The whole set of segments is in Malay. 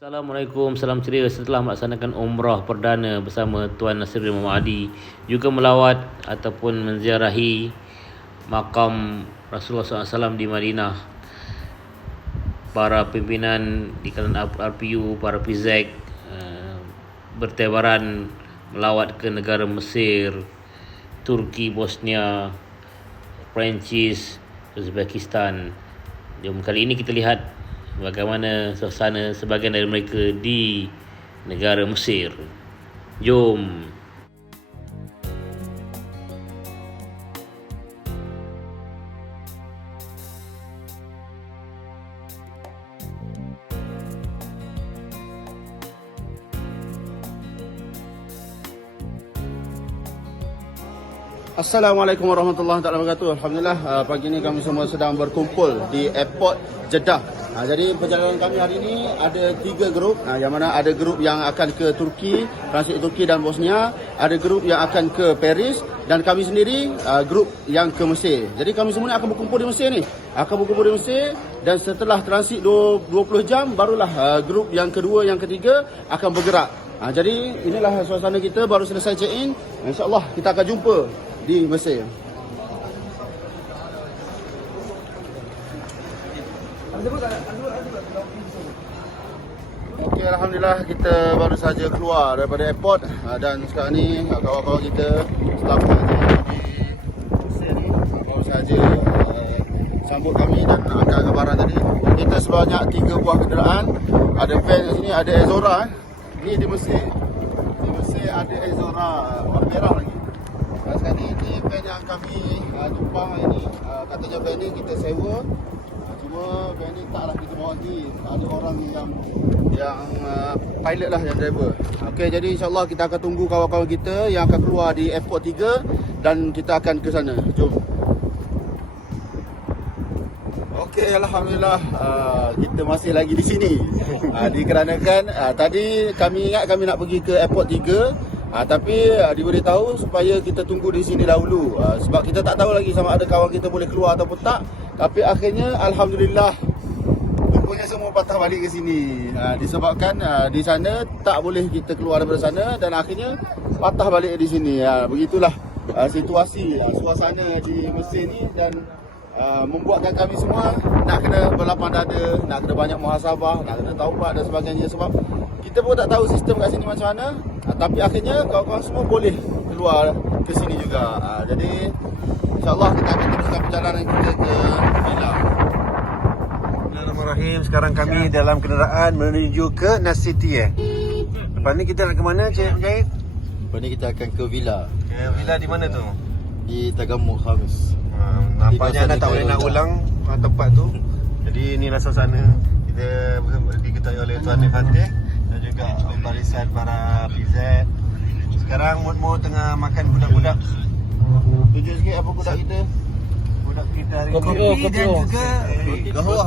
Assalamualaikum, salam ceria. Setelah melaksanakan umrah perdana bersama Tuan Nasruddin Muhammad Hadi, juga melawat ataupun menziarahi makam Rasulullah SAW di Madinah. Para pimpinan di kalangan RPU, para PZAK bertebaran melawat ke negara Mesir, Turki, Bosnia, Perancis, Uzbekistan. Jom kali ini kita lihat bagaimana suasana sebahagian dari mereka di negara Mesir. Jom. Assalamualaikum warahmatullahi wabarakatuh. Alhamdulillah pagi ini kami semua sedang berkumpul di airport Jeddah. Jadi perjalanan kami hari ini ada 3 grup, yang mana ada grup yang akan ke Turki, transit Turki dan Bosnia, ada grup yang akan ke Paris, dan kami sendiri grup yang ke Mesir. Jadi kami semua akan berkumpul di Mesir ni. Dan setelah transit 20 jam barulah grup yang kedua, yang ketiga akan bergerak. Jadi inilah suasana kita, baru selesai check in. InsyaAllah kita akan jumpa di Mesir. Okey, alhamdulillah kita baru saja keluar daripada airport dan sekarang ni kawan-kawan kita staf di Mesir ni baru saja sambut kami dan angkat gambaran tadi. Kita sebanyak 3 buah kenderaan. Ada van kat sini, ada Azora. Ni di Mesir. Di Mesir ada Azora warna merah lagi. Sekarang ni van yang kami tumpang hari ni. Katanya van ni kita sewa. Cuma van ni taklah kita bawa lagi. Ada orang yang pilot lah, yang driver. Okey, jadi insyaAllah kita akan tunggu kawan-kawan kita yang akan keluar di airport 3 dan kita akan ke sana. Jom. Okey, alhamdulillah kita masih lagi di sini. Dikarenakan tadi kami ingat kami nak pergi ke airport 3, tapi diberitahu supaya kita tunggu di sini dahulu, sebab kita tak tahu lagi sama ada kawan kita boleh keluar ataupun tak. Tapi akhirnya alhamdulillah rupanya semua patah balik ke sini, disebabkan di sana tak boleh kita keluar daripada sana dan akhirnya patah balik di sini. Begitulah situasi, suasana di Mesir ni, dan membuatkan kami semua nak kena berlapang dada, nak kena banyak muhasabah, nak kena taubat dan sebagainya, sebab kita pun tak tahu sistem kat sini macam mana. Tapi akhirnya kawan-kawan semua boleh keluar ke sini juga. Jadi insyaAllah kita akan teruskan perjalanan kita ke Villa. Bismillahirrahmanirrahim. Sekarang kami dalam kenderaan menuju ke Nas City. Lepas ni kita nak ke mana, Cik Mujahid? Lepas ni kita akan ke Villa. Ke Villa di mana tu? Di Tagamuk Khamis. Nampaknya anda tak boleh nak ulang tempat tu. Jadi inilah suasana. Kita diketahui oleh Tuan Fatih dan juga barisan para PZ. Sekarang mood-mood tengah makan budak-budak. Tunjuk sikit apa budak kita. Budak kita hari Kopi dan oh. juga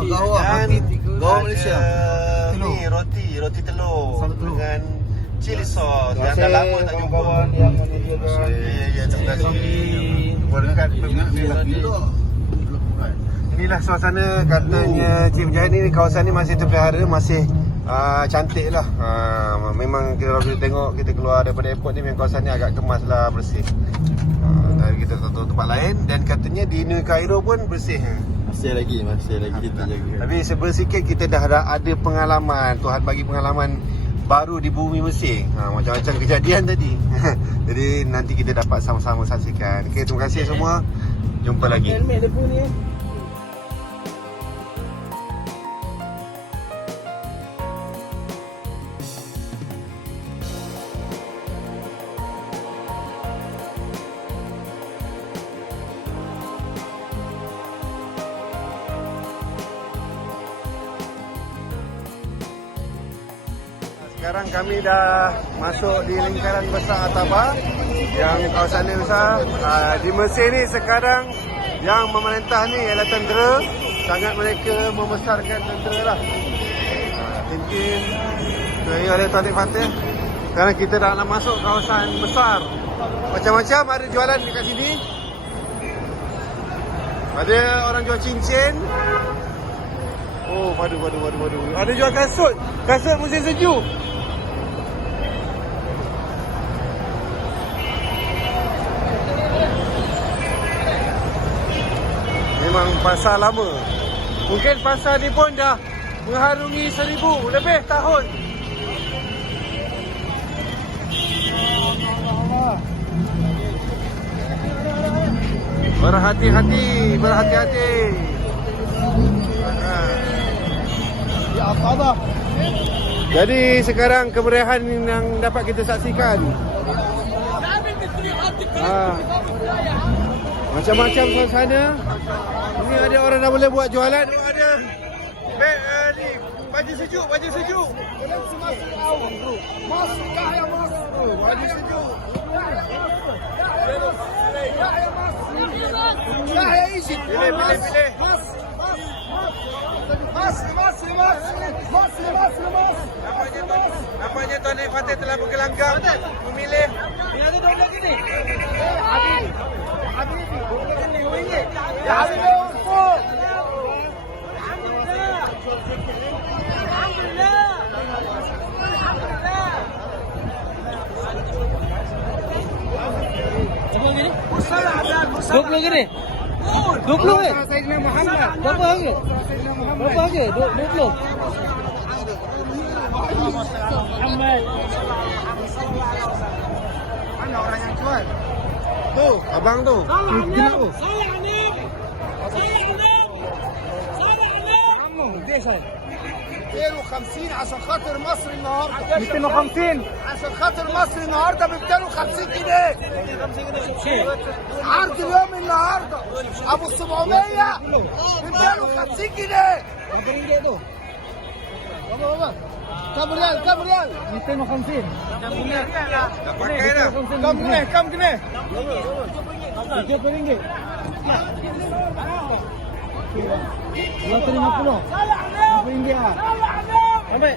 Gawah Malaysia. Ni roti telur dengan chili sauce. Yang dah lama tak jumpa. Yang menyediakan. Ya, terima kasih. Berkat inilah suasana. Katanya Cik Mujahid ni, kawasan ni masih terpelihara, masih cantik lah. Memang kita boleh tengok, kita keluar daripada airport ni, memang kawasan ni agak kemas lah, bersih. Dari kita tak tahu tempat lain. Dan katanya di New Cairo pun bersih. Masih lagi kita jaga. Tapi sebersikit kita dah ada pengalaman. Tuhan bagi pengalaman baru di bumi Mesir. Macam-macam kejadian tadi. Jadi nanti kita dapat sama-sama saksikan. Okay, terima kasih semua. Jumpa lagi. Sekarang kami dah masuk di lingkaran besar Ataba, yang kawasan ni besar. Di Mesir ni sekarang yang memerintah ni ialah tentera. Sangat mereka membesarkan tentera lah. Mungkin ini oleh Tuan Fatih. Sekarang kita dah nak masuk kawasan besar. Macam-macam ada jualan dekat sini. Ada orang jual cincin. Oh, padu. Ada jual kasut. Kasut musim sejuk. Memang pasar lama. Mungkin pasar ni pun dah mengharungi 1000 lebih tahun. Berhati-hati. Ya apa? Jadi sekarang kemeriahan yang dapat kita saksikan. Macam-macam suasana. Ini ada orang dah boleh buat jualan. Ada ni baju sejuk. Baju sejuk. Pilih. Nampaknya Tuan Nik Fatih telah bergelanggang memilih. $20 gini? 20 eh? Berapa harga? Berapa harga? 20. Mana orang yang jual? Tu, abang tu. Kenapa? كيلو 50 عشان خاطر مصر النهارده 250. عشان خاطر مصر النهارده ب 250 جنيه عرض اليوم النهارده ابو 700 ب 250 جنيه Berapa ringgit tu? بابا كم ريال 250. Dah pakai dah. كم جنيه 30 ringgit. 250. 50 ringgit ah. Ambil.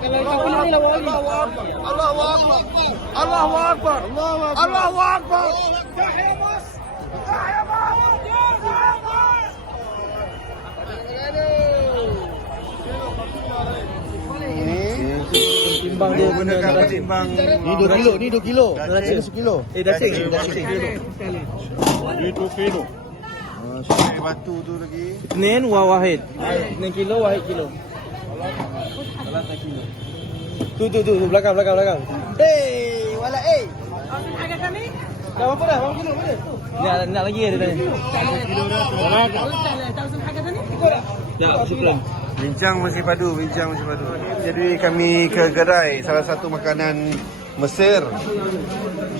Kalau kau pilih ni lah wali. الله اكبر الله اكبر الله اكبر تحيا مصر تحيا Timbang dia Gunakan petimbang. Ni 2 kilo. Ini 1 kilo. dacing. Ini 2 kilo. Sampai batu tu lagi. Nen wahid. 2 kilo wahid kilo. Tu belakang. Hey, wala Dah berapa dah? Berapa kilo boleh? Nak lagi ada tadi. Ya, syukran. Bincang masih padu. Jadi kami ke gerai salah satu makanan Mesir.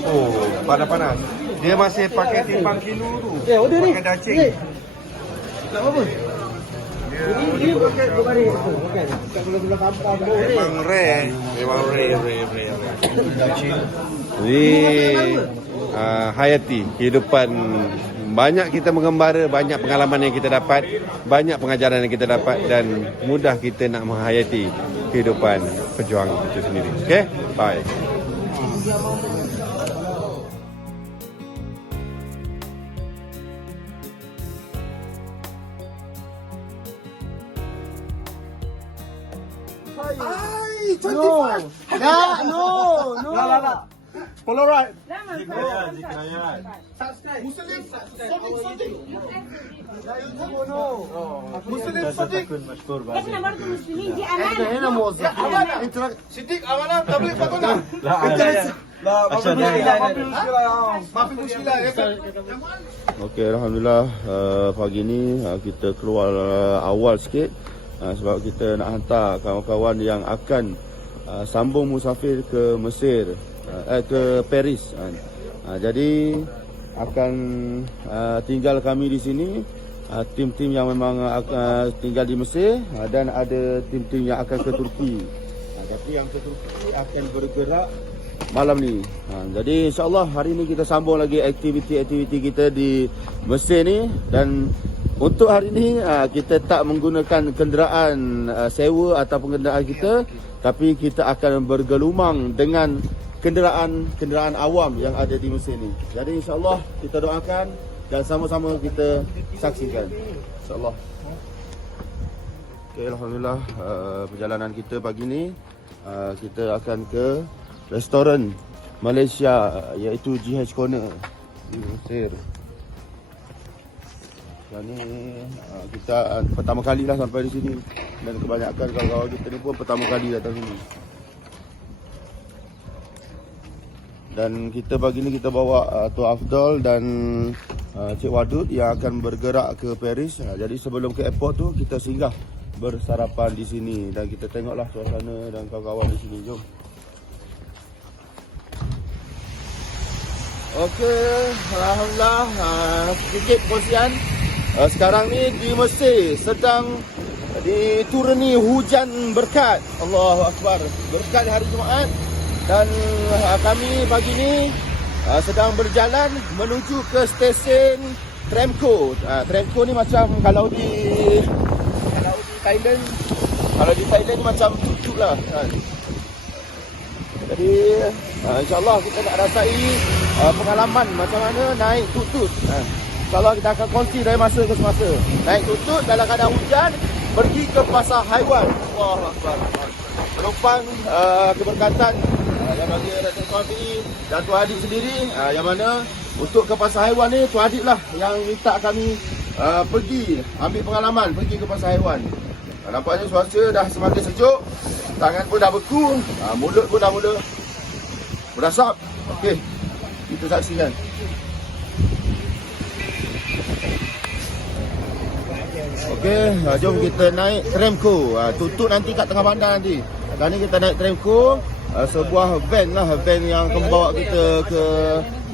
Oh, panas-panas. Dia masih pakai timbang kilo tu. Order ni. Pakai dacing. Tak apa. Ini bukan bukan. Tak boleh sampah. Memang rare. Ini hayati kehidupan. Banyak kita mengembara, banyak pengalaman yang kita dapat, banyak pengajaran yang kita dapat dan mudah kita nak menghayati kehidupan pejuang itu sendiri. Okay? Bye. No. Follow right. مسلم صديق احنا برضه مسلمين دي امانه هنا موظف انت صديق امانه تبليغ فضلنا ما في مشكله Okey, alhamdulillah pagi ni kita keluar awal sikit sebab kita nak hantar kawan-kawan yang akan sambung musafir ke Mesir, ke Paris. Jadi akan tinggal kami di sini, tim-tim yang memang tinggal di Mesir dan ada tim-tim yang akan ke Turki. Tapi yang ke Turki akan bergerak malam ni. Jadi insyaAllah hari ni kita sambung lagi aktiviti-aktiviti kita di Mesir ni. Dan untuk hari ni kita tak menggunakan kenderaan sewa ataupun kenderaan kita, tapi kita akan bergelumang dengan kenderaan awam yang ada di Mesir ni. Jadi insyaAllah kita doakan dan sama-sama kita saksikan. InsyaAllah. Okay, Alhamdulillah perjalanan kita pagi ni kita akan ke restoran Malaysia iaitu GH Corner di Mesir. Dan ni kita pertama kali lah sampai di sini dan kebanyakan kawan-kawan kita ni pun pertama kali datang sini. Dan kita pagi ni kita bawa Tuan Afdal dan Cik Wadud yang akan bergerak ke Paris. Jadi sebelum ke airport tu kita singgah bersarapan di sini dan kita tengoklah suasana dan kawan-kawan di sini. Jom. Okey, alhamdulillah sedikit perkongsian. Sekarang ni di Mesir sedang dituruni hujan berkat. Allahu Akbar. Berkat hari Jumaat dan kami pagi ni sedang berjalan menuju ke stesen Tramco. Tramco ni macam kalau di Thailand, ni macam tuk-tuk lah kan. Jadi insyaAllah kita nak rasai pengalaman macam mana naik tuk-tuk. InsyaAllah kita akan kongsi dari masa ke semasa. Naik tuk-tuk dalam keadaan hujan, pergi ke pasar haiwan. Allahu Akbar. Penumpang keberkatan yang bagi Datuk Syafi'i dan Tuan Adik sendiri, yang mana untuk ke pasar haiwan ni Tuan Adik lah yang minta kami pergi ambil pengalaman, pergi ke pasar haiwan. Nampaknya cuaca dah semakin sejuk, tangan pun dah beku, mulut pun dah mula berasap. Okey, kita saksikan. Okey, jom kita naik Tramco. Tutup nanti kat tengah bandar nanti. Sekarang ni kita naik Tramco, sebuah van lah, van yang akan membawa kita ke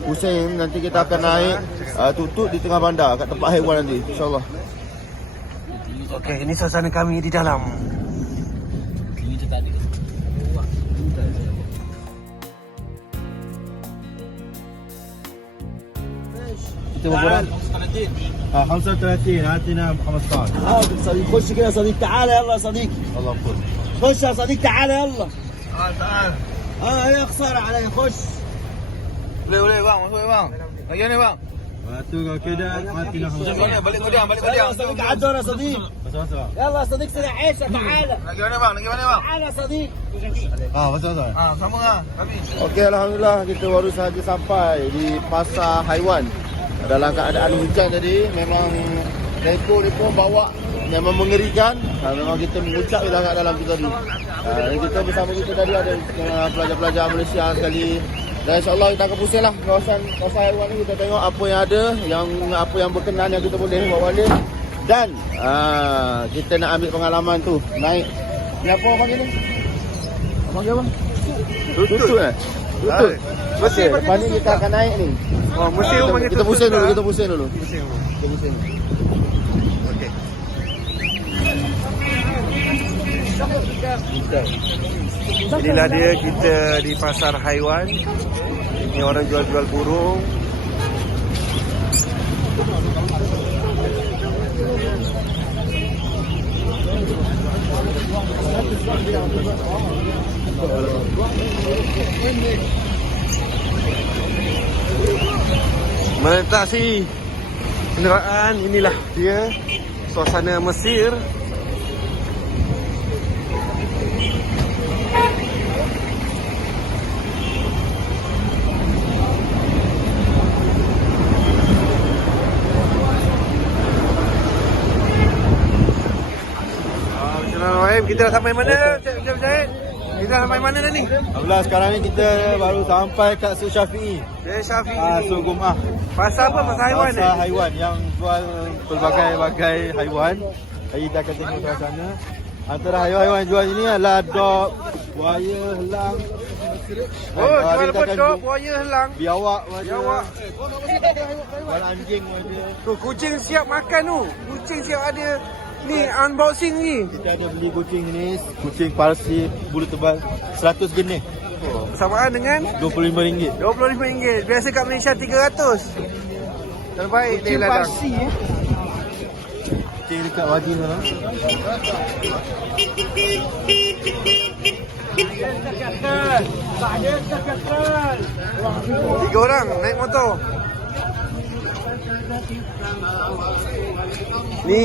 Hussein. Nanti kita akan naik tutup di tengah bandar kat tempat haiwan nanti, insyaAllah. Okey, ini suasana kami di dalam. Kita berbual 35 هاتنا 15 صديق خش كده يا صديق تعالى يلا يا صديق Allah pun. خش يا صديق تعالى يلا تعال. هي خسارة علي خش Boleh bang, masuk bang. Lagi mana bang? tu kau keda هاتنا 15 Balik kodiam. يلا يا صديق عدوا يا صديق يلا يا صديق سريع عيشك تعالى Lagi mana bang? تعالى يا صديق Betul. Sama lah. Habis. Okey, alhamdulillah kita baru sahaja sampai di pasar haiwan. Dalam keadaan hujan tadi, memang Tramco ni pun bawa memang mengerikan. Memang kita mengucap dah kat dalam kita tadi. Kita bersama kita tadi ada pelajar-pelajar Malaysia sekali. Dan insyaAllah kita akan pusing lah kawasan haiwan ni. Kita tengok apa yang ada, apa yang berkenan yang kita boleh bawa balik. Dan kita nak ambil pengalaman tu, naik. Ni apa orang panggil ni? Apa panggil apa? Tutut eh? Tutut. Okey, lepas ni kita akan naik ni. Oh, mesti panggil Kita pusing dulu, kita pusing dulu. Pusing. Kita pusing. Okey. Inilah dia, kita di pasar haiwan. Ini orang jual-jual burung. Melintasi kenderaan, inilah dia suasana Mesir. Kita dah sampai mana, Cik Zahid? Kita dah sampai mana dah ni? Alhamdulillah sekarang ni kita baru sampai kat Suk Syafi'i. Cik Syafi'i. Suk Gum'ah. Pasar apa? Pasar haiwan Pasar haiwan yang jual pelbagai-bagai haiwan. Hari kita akan tengok suasana. Antara haiwan-haiwan jual ini adalah dog, buaya, helang. Oh, jual apa dog, buaya, helang. Biawak. Biawak. Jual anjing ada. Tu kucing siap makan tu. Kucing siap ada. Ni unboxing ni. Kita ada beli kucing ni, kucing Parsi bulu tebal 100 genih. Bersamaan dengan RM25. RM25. Biasa kat Malaysia 300. Terbaik dia ladang. Kucing dekat wadi sana. Tiga orang naik motor. Ni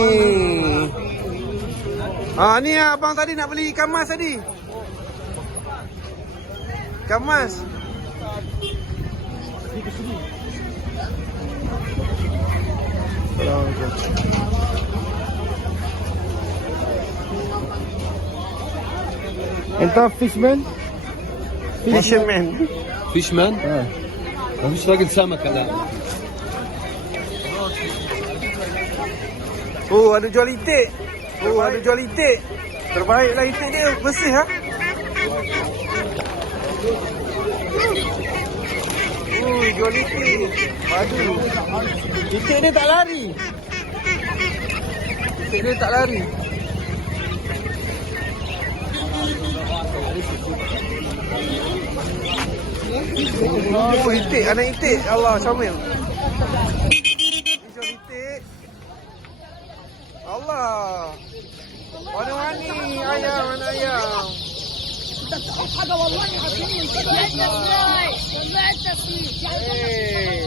Ni abang tadi nak beli ikan mas tadi. Ikan mas. Entah fishman? Fisherman. Fishman? مفيش راجل سمك الآن. Oh, ada jual itik. Oh, ada jual itik. Terbaiklah itik dia, bersih ha. Oh, jual itik. Aduh. Itik dia tak lari. Itik dia tak lari. Oh, itik, anak itik. Allah, Syamil. Jual itik. Allah. Warna-warni ayam, anak ayam.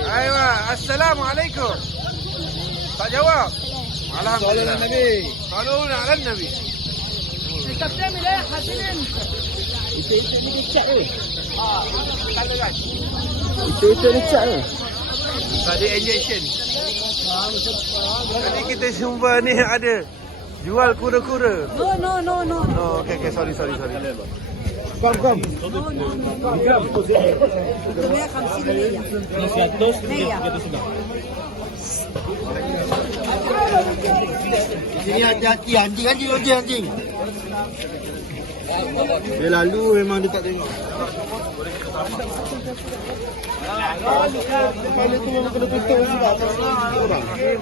Aywa, Assalamualaikum. Tak jawab. Alhamdulillah. Sallallahu ala Nabi. Kita beli dah hadirin. Itu ni kecak ke? Kala kan? Itu kecak ke? Tak ada injection. Tadi kita jumpa ni ada jual kura-kura. No. Oh, okay, sorry. Kam. Sini hati-hati anjing. Dia lalu memang dia tak tengok. Kepala tu memang kena tutup juga.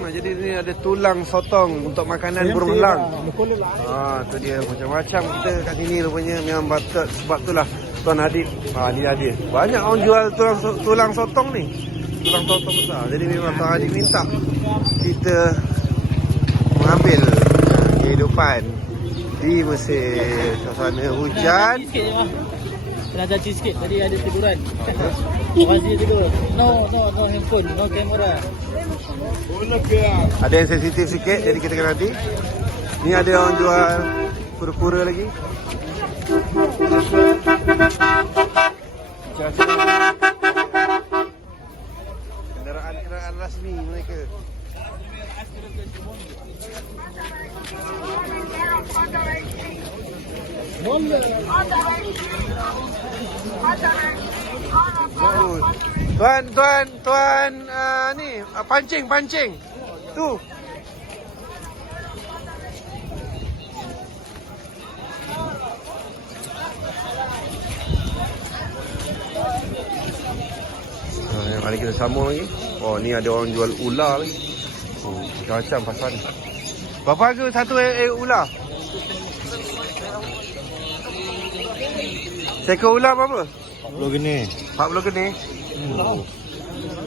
Jadi ni ada tulang sotong untuk makanan burung elang. Tu dia macam-macam kita kat sini rupanya memang batat. Sebab itulah Tuan Adib. Ni ada. Banyak orang jual tulang sotong ni. Tulang sotong besar. Jadi memang Tuan Adib minta kita mengambil kehidupan di Mesir. Suasana hujan. Kena caci sikit. Tadi ada teguran. Masih tegur. No handphone, no kamera. Ada yang sensitif sikit, jadi kita kena hati. Ni ada orang jual kura-kura lagi. Kenderaan rasmi mereka. Tuan ni pancing. Tu. Mari kita sambung lagi. Oh, ni ada orang jual ular lagi. Oh, macam-macam pasal ni. Berapa harga satu ular? Seekor ular berapa? 40 gini. 40 geni.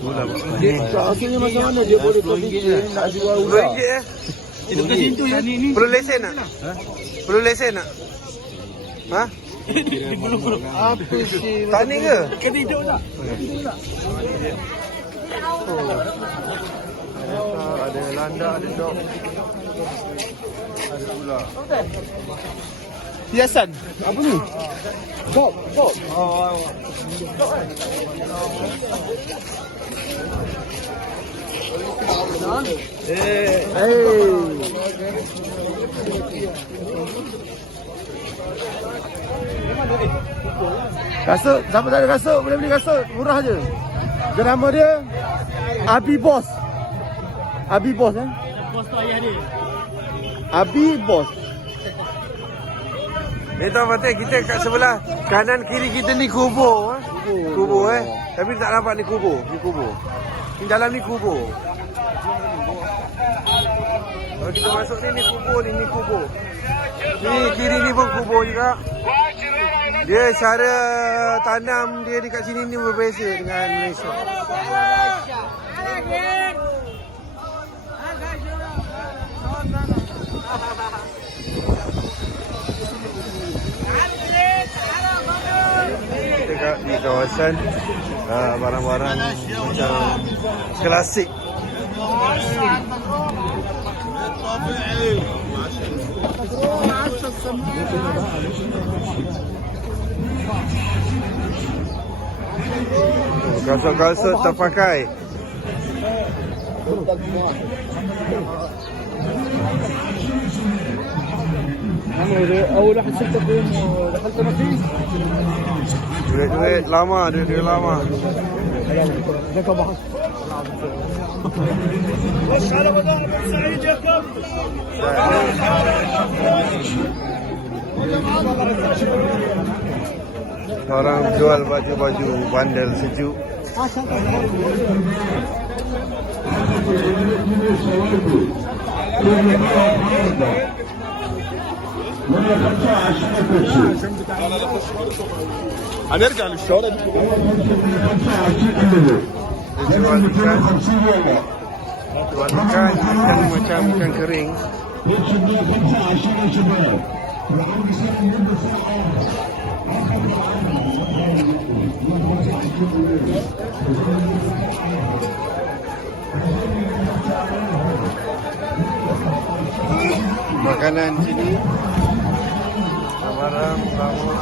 Ular berapa? Akhirnya macam mana dia boleh berfikir nak jual ular? RM10 eh? Itu kat situ ya ni. Perlu lesen tak? Perlu lesen tak? Ha? Apa sih? Tani ke? Kena hidup tak? Ada landak, ada dog. Ada ular. Hiasan. Apa ni? Bob. Kasut, siapa tak ada kasut boleh beli kasut, murah je. Dia nama dia Abi Boss. Bos tu ayah dia. Abi Boss. Ni tahu Fatih, kita kat sebelah kanan kiri kita ni kubur. Kubur Tapi tak nampak ni kubur. Ni dalam ni kubur. Kalau kita masuk ni kubur, ni kubur. Ni kiri ni pun kubur juga. Dia cara tanam dia dekat sini ni berbeza dengan Malaysia. Kita di kawasan barang-barang macam klasik. Kasut-kasut terpakai. أول واحد شفته فين دخلت أنا فيه Duit-duit lama, duit-duit lama. ذاك أبو حسن Orang jual baju-baju bandel sejuk. هنرجع للشوارع دي Jual ikan. Jual ikan, ikan macam ikan kering. Makanan sini barang lama.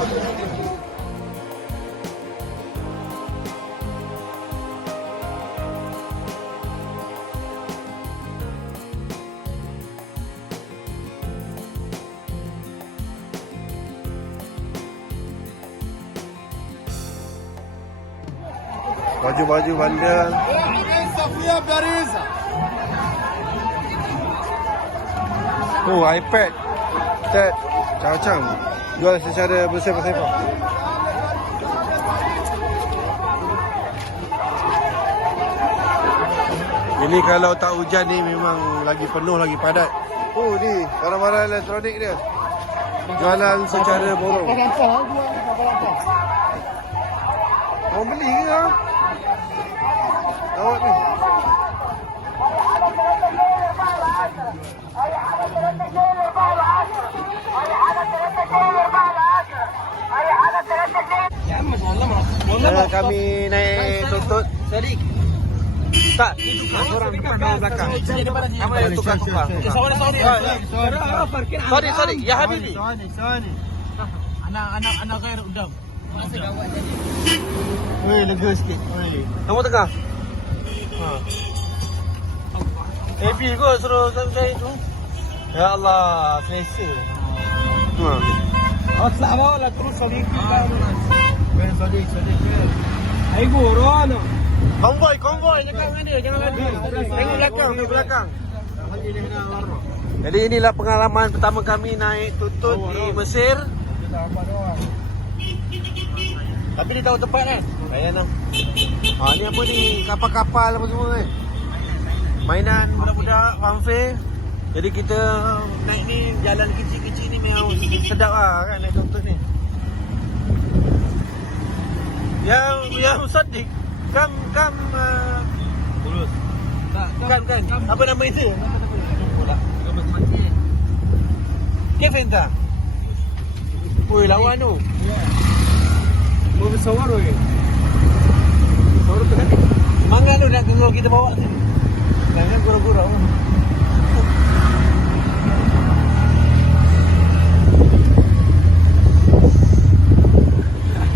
Baju-baju bandel. Oh, iPad. Ted, macam-macam. Jual secara bersepah-sepah. Ini kalau tak hujan ni memang lagi penuh, lagi padat. Oh, ni barang-barang elektronik dia. Jualan secara borong. Orang beli ke lah? Awak ni. Kami naik tutut. Tak, orang tukar dari belakang. Apa yang tukar-tukar? Sorry, ya Habibi. Anak غير قدام Oi, lega sikit. Oi. Nombor tengah. AB kot suruh saya tu. Ya Allah, selesa. اطلع بقى ولا تروح صديقي Weh, Sadiq. هيجوا ورانا Konvoi, jangan dia, jangan lari. Tengok belakang. Jadi inilah pengalaman pertama kami naik tutut di Mesir. Tapi dia tahu tempat kan? Saya nak. Ni apa ni? Kapal-kapal apa semua kan? Mainan budak-budak, fanfare. Jadi kita naik ni jalan kecil-kecil ni memang sedap lah kan naik tutut ni. Ya Sadiq. Kam Lurus. Kan. Apa nama itu? Kif enta? Woi, lawan tu. mau bersuara ke Baru tu kan. Mangga tu nak tunggu kita bawa tu. Jangan gurau-gurau.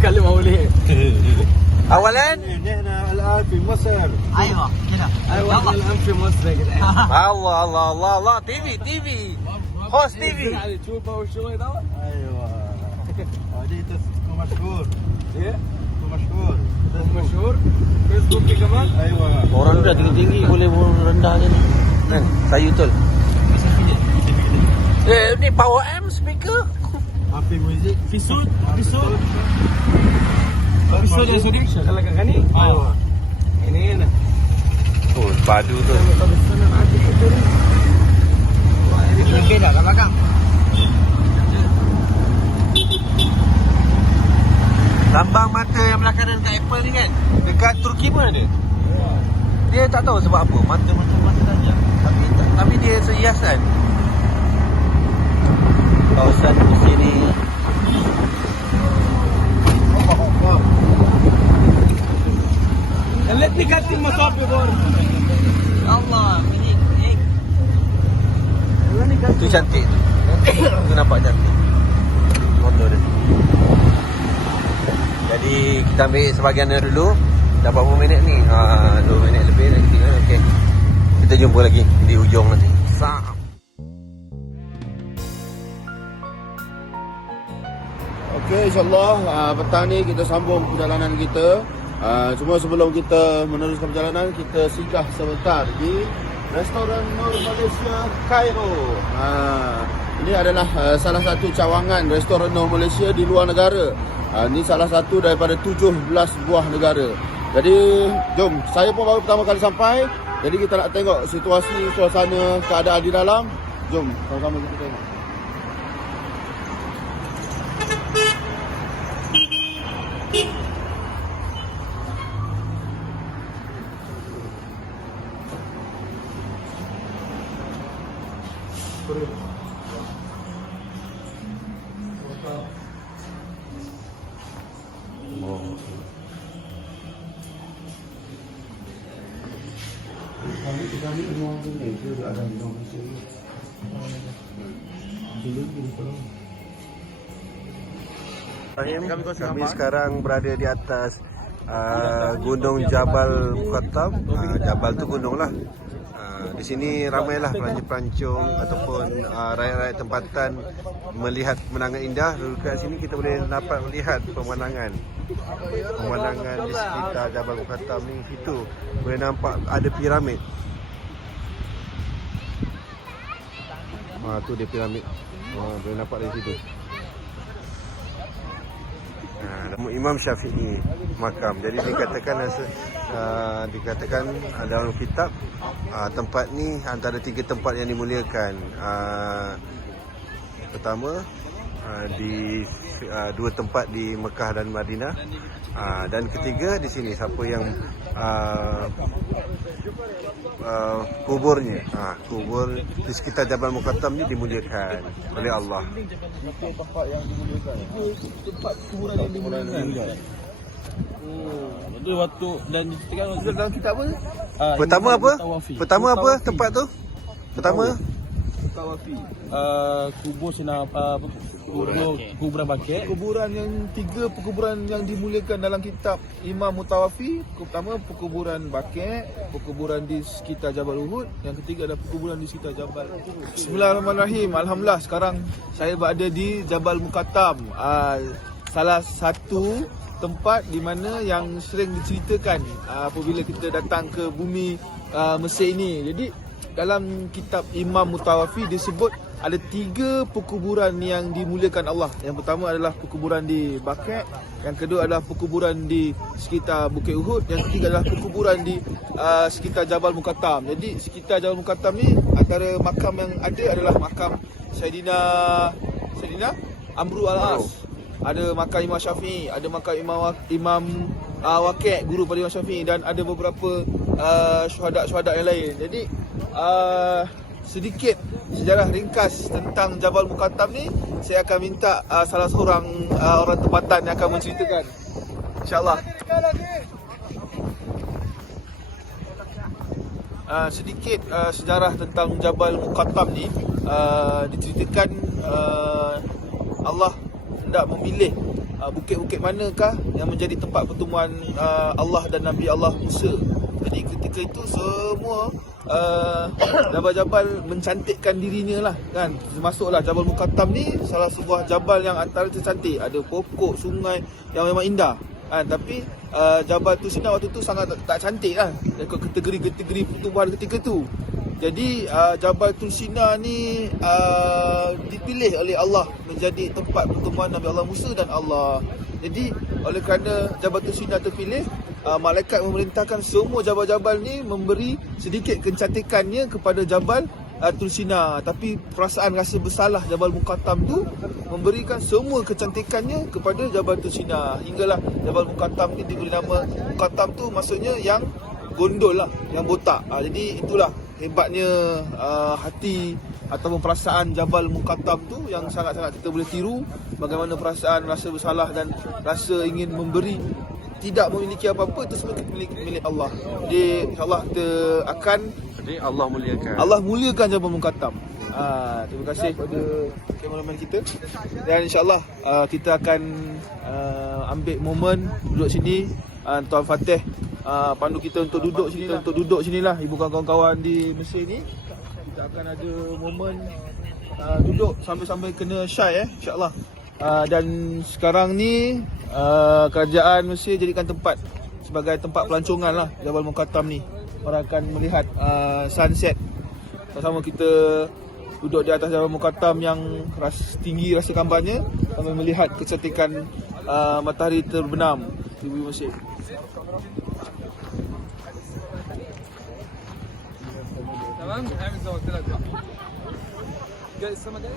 kalau mau boleh Awalan نحن الآن في مصر. ايوه كده ايوه احنا الان في مصر يا جدعان Allah TV host TV تشوفه والشغل ده أيوة. هذه تكون مشهور. ايه تكون مشهور. مشهور فيسبوك كمان أيوة. orang dah tinggi-tinggi boleh rendah je ni kan saya betul ni power amp speaker في موزيك. في صوت يا صديق شغال لك اغاني أيوة. يعني هنا oh padu tu كده ke belakang lambang mata yang belakang dekat Apple ni kan dekat Turki pun ada dia tak tahu sebab apa mata saja tapi dia sehiasan kawasan di sini خلتني كاتب مصابي برضه الله tu cantik tu nampak cantik motor dia. Jadi kita ambil sebahagiannya dulu. Dah berapa minit ni? 2 minit lebih lagi. Okey. Kita jumpa lagi di hujung nanti. Okey, insyaAllah petang ni kita sambung perjalanan kita. Cuma sebelum kita meneruskan perjalanan, kita singgah sebentar di Restoran Nur Malaysia Cairo. Ini adalah salah satu cawangan Restoran Nur Malaysia di luar negara. Ini salah satu daripada 17 buah negara. Jadi jom, saya pun baru pertama kali sampai. Jadi kita nak tengok situasi, suasana, keadaan di dalam. Jom sama-sama kita tengok. Kami sekarang berada di atas Gunung Jabal Muqattam. Jabal tu gunung lah. Di sini ramailah pelancong ataupun rakyat-rakyat tempatan melihat pemandangan indah. Dekat sini kita boleh dapat melihat pemandangan di sekitar Jabal Muqattam ni. Situ boleh nampak ada piramid. Tu dia piramid. Boleh nampak dari situ. Imam Syafi'i makam. Jadi dikatakan dalam kitab tempat ni antara 3 tempat yang dimuliakan. Pertama di 2 tempat di Mekah dan Madinah, dan ketiga di sini siapa yang kuburnya kubur di sekitar Jabal Muqattam ni dimuliakan oleh Allah. Tempat yang dimuliakan. Tempat kuburan yang dimuliakan. Betul waktu dan diceritakan dalam kitab apa? Pertama apa? Pertama apa tempat tu? Pertama Tawafi. Kubur sinar kuburan Baqi'. Kuburan yang 3 perkuburan yang dimuliakan dalam kitab Imam Mutawafi. Pertama perkuburan Baqi', perkuburan di sekitar Jabal Uhud, yang ketiga adalah perkuburan di sekitar Jabal Uhud. Bismillahirrahmanirrahim. Alhamdulillah sekarang saya berada di Jabal Muqattam. Salah satu tempat di mana yang sering diceritakan apabila kita datang ke bumi Mesir ini. Jadi dalam kitab Imam Mutawafi disebut ada 3 perkuburan yang dimuliakan Allah. Yang pertama adalah perkuburan di Baqi', yang kedua adalah perkuburan di sekitar Bukit Uhud, yang ketiga adalah perkuburan di sekitar Jabal Muqattam. Jadi sekitar Jabal Muqattam ni antara makam yang ada adalah makam Sayyidina Amru Al-As. Ada makam Imam Syafi'i, ada makam Imam Waqi', guru pada Imam Syafi'i, dan ada beberapa syuhada-syuhada yang lain. Jadi sedikit sejarah ringkas tentang Jabal Muqattam ni saya akan minta salah seorang orang tempatan yang akan menceritakan, insya-Allah. Sedikit sejarah tentang Jabal Muqattam ni diceritakan Allah hendak memilih bukit-bukit manakah yang menjadi tempat pertemuan Allah dan Nabi Allah Musa. Jadi ketika itu semua jabal-jabal mencantikkan dirinya lah kan. Termasuklah Jabal Muqattam ni salah sebuah jabal yang antara tercantik. Ada pokok, sungai yang memang indah kan. Tapi Jabal Tursina waktu tu sangat tak cantik lah ikut kategori-kategori pertumbuhan ketika tu. Jadi Jabal Tursina ni dipilih oleh Allah menjadi tempat pertemuan Nabi Allah Musa dan Allah. Jadi oleh kerana Jabal Tursina terpilih, malaikat memerintahkan semua jabal-jabal ni memberi sedikit kecantikannya kepada Jabal Tursina. Tapi perasaan rasa bersalah Jabal Muqattam tu memberikan semua kecantikannya kepada Jabal Tursina. Hinggalah Jabal Muqattam ni diberi nama Muqattam, tu maksudnya yang gondol lah, yang botak. Jadi itulah hebatnya hati ataupun perasaan Jabal Muqattam tu yang sangat-sangat kita boleh tiru. Bagaimana perasaan rasa bersalah dan rasa ingin memberi tidak memiliki apa-apa, itu semua milik Allah. Jadi insyaAllah kita akan Jadi Allah muliakan. Allah muliakan Jabal Muqattam. Terima kasih kepada kameraman kita. Dan insyaAllah kita akan ambil momen duduk sini. Tuan Fatih pandu kita untuk duduk sinilah. Ibu kawan-kawan di Mesir ni, kita akan ada momen duduk sambil-sambil kena shy insyaAllah. Dan sekarang ni kerajaan Mesir jadikan tempat sebagai tempat pelancongan lah Jabal Muqattam ni. Orang akan melihat sunset. Sama-sama kita duduk di atas Jabal Muqattam yang tinggi rasa gambarnya, sambil melihat kecantikan matahari terbenam di bumi Mesir.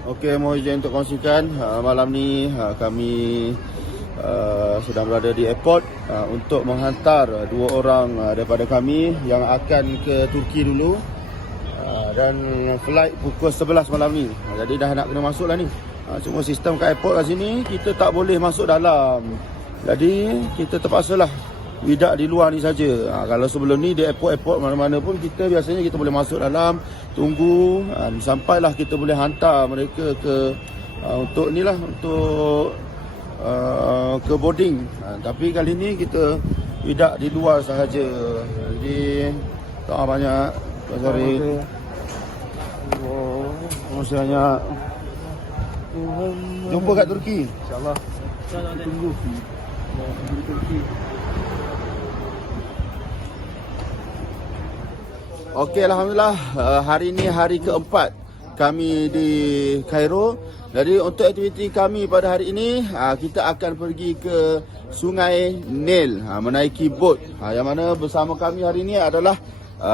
Okey, mohon izin untuk kongsikan malam ni kami sedang berada di airport untuk menghantar dua orang daripada kami yang akan ke Turki dulu, dan flight pukul 11 malam ni. Jadi dah nak kena masuk lah ni. Cuma sistem kat airport kat sini kita tak boleh masuk dalam. Jadi kita terpaksalah widak di luar ni saja. Kalau sebelum ni di airport mana-mana pun kita biasanya kita boleh masuk dalam, tunggu sampailah kita boleh hantar mereka ke untuk ni lah, untuk ke boarding. Tapi kali ni kita widak di luar sahaja. Jadi tak banyak. Sorry. Masih banyak. Jumpa kat Turki insyaAllah. Tunggu di Turki. Okey, Alhamdulillah, hari ni hari keempat kami di Kairo. Jadi untuk aktiviti kami pada hari ini, kita akan pergi ke Sungai Nil, menaiki bot. Yang mana bersama kami hari ini adalah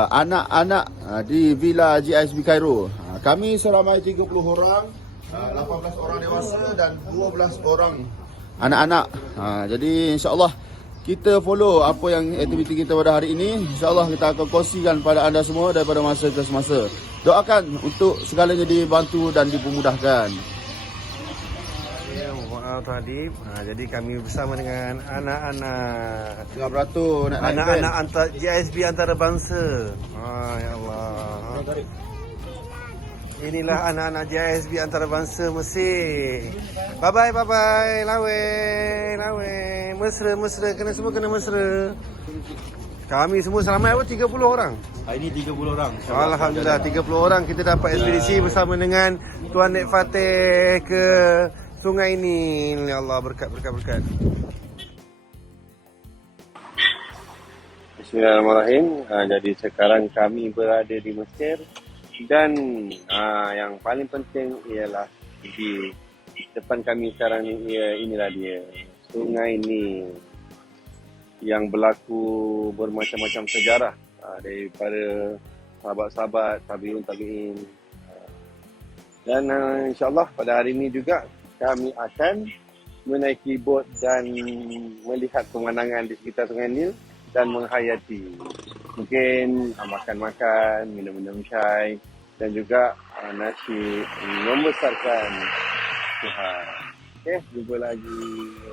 anak-anak di Villa GISB Kairo. Kami seramai 30 orang, 18 orang dewasa dan 12 orang anak-anak. Jadi insyaAllah kita follow apa yang aktiviti kita pada hari ini. InsyaAllah kita akan kongsikan pada anda semua daripada masa ke semasa. Doakan untuk segalanya dibantu dan dipermudahkan. Ya, maaf Tuan Adib. Jadi kami bersama dengan anak-anak Tengah beratur nak naik anak-anak GISB antarabangsa. Ya Allah. Inilah anak-anak GISB antarabangsa Mesir. Bye-bye, bye-bye. Lawe. Mesra. Semua kena mesra. Kami semua selamat apa? 30 orang? Hari ini 30 orang. Alhamdulillah, 30 orang kita dapat ekspedisi bersama dengan Tuan Nek Fatih ke sungai ini. Ya Allah, berkat. Bismillahirrahmanirrahim. Jadi sekarang kami berada di Mesir. Dan yang paling penting ialah di depan kami sekarang ni, inilah dia, sungai ini yang berlaku bermacam-macam sejarah daripada sahabat-sahabat, tabi'in. Dan insyaAllah pada hari ini juga kami akan menaiki bot dan melihat pemandangan di sekitar sungai Nil dan menghayati. Mungkin makan-makan, minum-minum chai dan juga nasi, membesarkan Tuhan. Okey, jumpa lagi.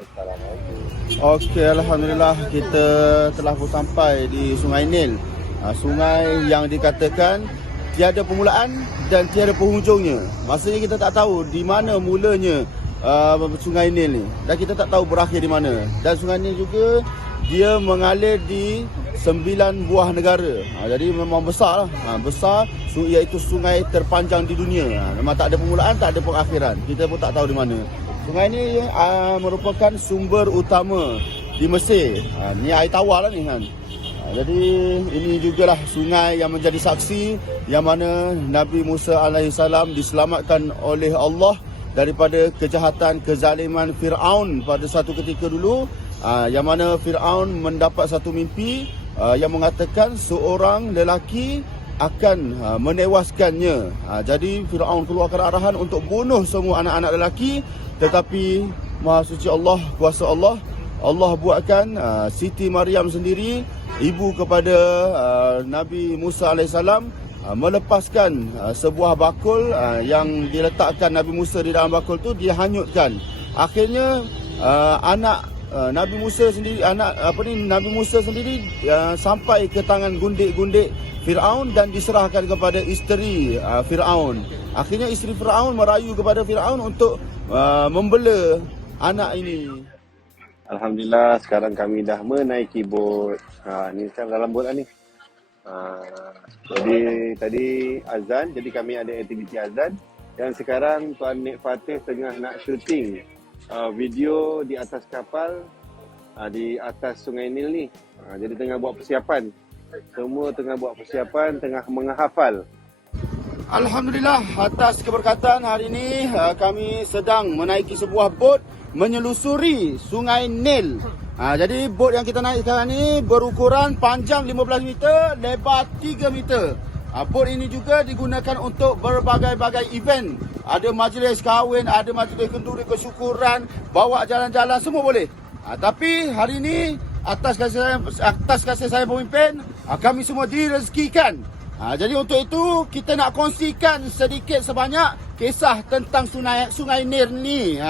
Assalamualaikum. Okey, Alhamdulillah kita telah pun sampai di Sungai Nil. Sungai yang dikatakan tiada permulaan dan tiada penghujungnya. Maksudnya kita tak tahu di mana mulanya Sungai Nil ni, dan kita tak tahu berakhir di mana. Dan Sungai Nil juga dia mengalir di 9 buah negara. Jadi memang besar lah. Besar, iaitu sungai terpanjang di dunia. Memang tak ada permulaan, tak ada perakhiran. Kita pun tak tahu di mana. Sungai ini merupakan sumber utama di Mesir. Ni air tawar lah ni kan. Jadi ini jugalah sungai yang menjadi saksi yang mana Nabi Musa alaihissalam diselamatkan oleh Allah daripada kejahatan, kezaliman Fir'aun pada satu ketika dulu. Yang mana Fir'aun mendapat satu mimpi yang mengatakan seorang lelaki akan menewaskannya. Jadi Fir'aun keluarkan arahan untuk bunuh semua anak-anak lelaki, tetapi Maha Suci Allah, kuasa Allah, Allah buatkan Siti Maryam sendiri, ibu kepada Nabi Musa AS, melepaskan sebuah bakul yang diletakkan Nabi Musa di dalam bakul tu, dia hanyutkan. Akhirnya anak Nabi Musa sendiri, Nabi Musa sendiri sampai ke tangan gundik-gundik Firaun dan diserahkan kepada isteri Firaun. Akhirnya isteri Firaun merayu kepada Firaun untuk membela anak ini. Alhamdulillah sekarang kami dah menaiki bot. Ni sekarang dalam bot lah ni. Jadi tadi azan, jadi kami ada aktiviti azan. Dan sekarang Tuan Nik Fatih tengah nak syuting video di atas kapal, di atas Sungai Nil ni. Jadi tengah buat persiapan. Semua tengah buat persiapan, tengah menghafal. Alhamdulillah atas keberkatan hari ini kami sedang menaiki sebuah bot menyelusuri Sungai Nil. Jadi bot yang kita naik sekarang ni berukuran panjang 15 meter, lebar 3 meter. Bot ini juga digunakan untuk berbagai-bagai event. Ada majlis kahwin, ada majlis kenduri kesyukuran, bawa jalan-jalan, semua boleh. Tapi hari ini atas kasih saya pemimpin, kami semua direzekikan. Jadi untuk itu kita nak kongsikan sedikit sebanyak kisah tentang Sungai Nil ni.